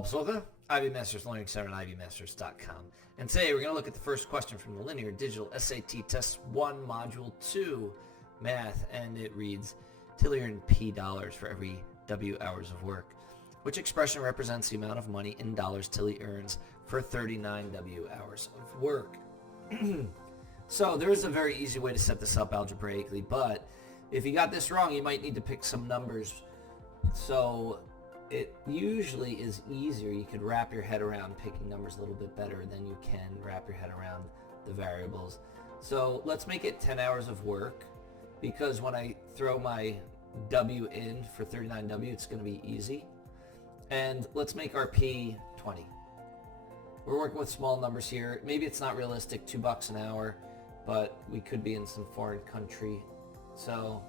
Paul Psolka, Ivy Masters Learning Center at ivymasters.com. And today we're going to look at the first question from the Linear Digital SAT Test 1, Module 2, Math, and it reads, Tily earned P dollars for every W hours of work. Which expression represents the amount of money in dollars Tily earns for 39 W hours of work? So there is a very easy way to set this up algebraically, but if you got this wrong, you might need to pick some numbers. So it usually is easier. You could wrap your head around picking numbers a little bit better than you can wrap your head around the variables. So let's make it 10 hours of work, because when I throw my W in for 39W, it's going to be easy. And let's make our P 20. We're working with small numbers here. Maybe it's not realistic, $2 an hour, but we could be in some foreign country. So,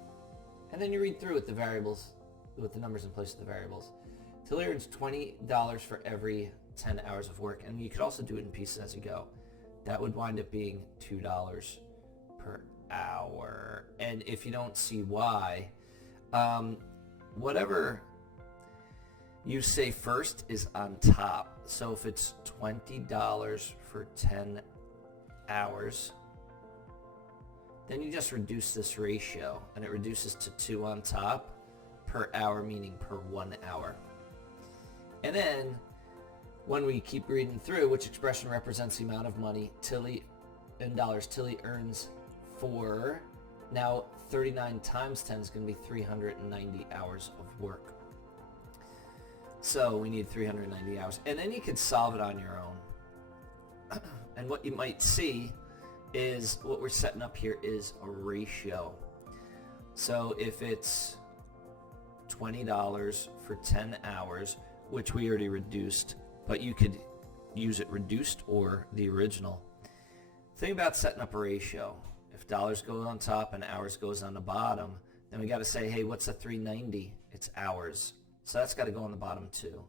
and then you read through with the variables, with the numbers in place of the variables. Tily earns $20 for every 10 hours of work, and you could also do it in pieces as you go. That would wind up being $2 per hour. And if you don't see why, whatever you say first is on top. So if it's $20 for 10 hours, then you just reduce this ratio, and it reduces to 2 on top per hour, meaning per 1 hour. And then when we keep reading through, which expression represents the amount of money Tily in dollars Tily earns for, now 39 times 10 is going to be 390 hours of work. So we need 390 hours. And then you could solve it on your own. And what you might see is what we're setting up here is a ratio. So if it's $20 for 10 hours, which we already reduced, but you could use it reduced or the original. Think about setting up a ratio. If dollars go on top and hours goes on the bottom, then we got to say, hey, what's a 390? It's hours. So that's got to go on the bottom too.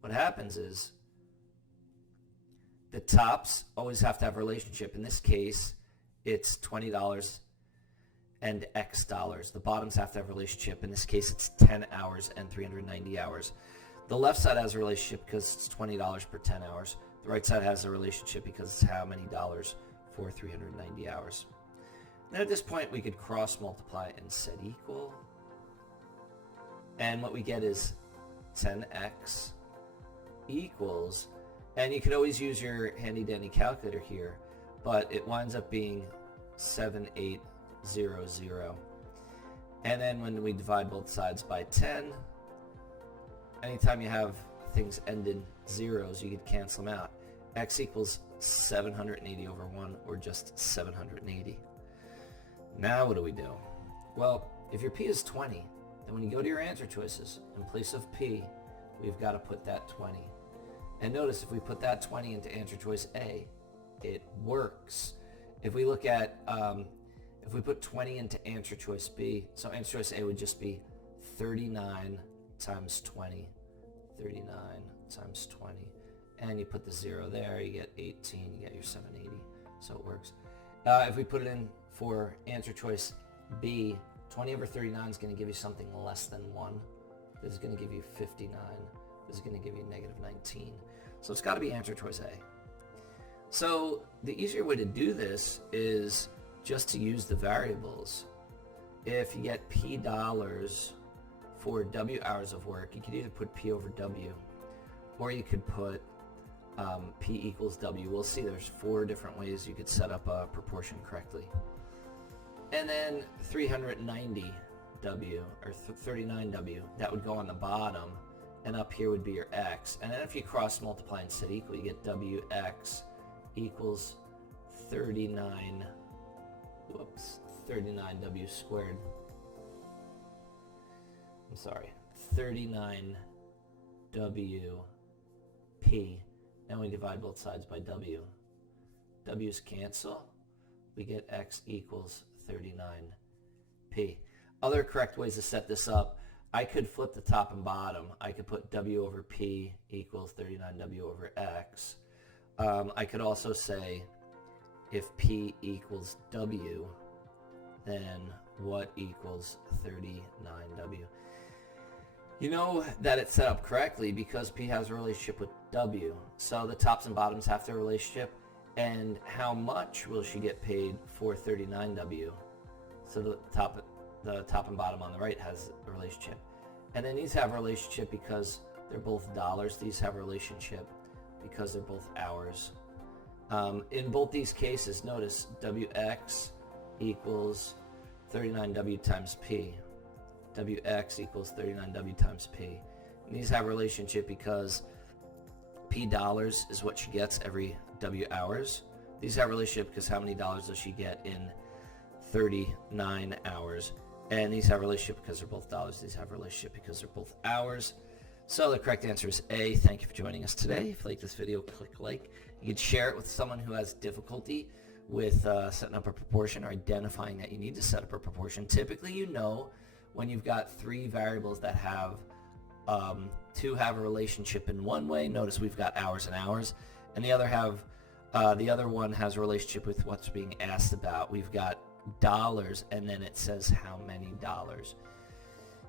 What happens is the tops always have to have a relationship. In this case, it's $20 and X dollars. The bottoms have to have a relationship. In this case, it's 10 hours and 390 hours. The left side has a relationship because it's $20 per 10 hours. The right side has a relationship because it's how many dollars for 390 hours. Then at this point, we could cross multiply and set equal. And what we get is 10x equals, and you could always use your handy dandy calculator here, but it winds up being 7800. And then when we divide both sides by 10, anytime you have things end in zeros, you could cancel them out. X equals 780 over 1, or just 780. Now what do we do? Well, if your P is 20, then when you go to your answer choices, in place of P, we've got to put that 20. And notice if we put that 20 into answer choice A, it works. If we look at, if we put 20 into answer choice B, so answer choice A would just be 39 times 20. 39 times 20. And you put the 0 there, you get 18, you get your 780. So it works. If we put it in for answer choice B, 20 over 39 is going to give you something less than 1. This is going to give you 59. This is going to give you negative 19. So it's got to be answer choice A. So the easier way to do this is just to use the variables. If you get P dollars for W hours of work, you could either put P over W, or you could put P equals W. We'll see there's 4 different ways you could set up a proportion correctly. And then 390W or 39W, that would go on the bottom, and up here would be your X. And then if you cross multiply and set equal, you get WX equals 39W squared. I'm sorry, 39WP. And we divide both sides by W. W's cancel. We get X equals 39P. Other correct ways to set this up, I could flip the top and bottom. I could put W over P equals 39W over X. I could also say if P equals W, then what equals 39W? You know that it's set up correctly because P has a relationship with W. So the tops and bottoms have their relationship. And how much will she get paid for 39W? So the top and bottom on the right has a relationship. And then these have a relationship because they're both dollars. These have a relationship because they're both hours. In both these cases, notice WX equals 39W times P. WX equals 39W times P. And these have a relationship because P dollars is what she gets every W hours. These have a relationship because how many dollars does she get in 39 hours? And these have a relationship because they're both dollars. These have a relationship because they're both hours. So the correct answer is A. Thank you for joining us today. If you like this video, click like. You can share it with someone who has difficulty with setting up a proportion or identifying that you need to set up a proportion. Typically, you know when you've got three variables that have two have a relationship in one way. Notice we've got hours and hours, and the other one has a relationship with what's being asked about. We've got dollars, and then it says how many dollars.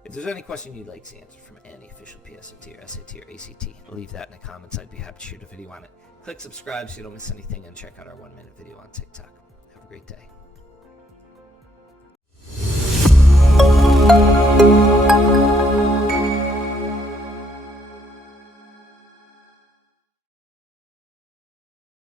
If there's any question you'd like to see answered from any official PSAT or SAT or ACT, leave that in the comments. I'd be happy to shoot a video on it. Click subscribe so you don't miss anything, and check out our 1-minute video on TikTok. Have a great day.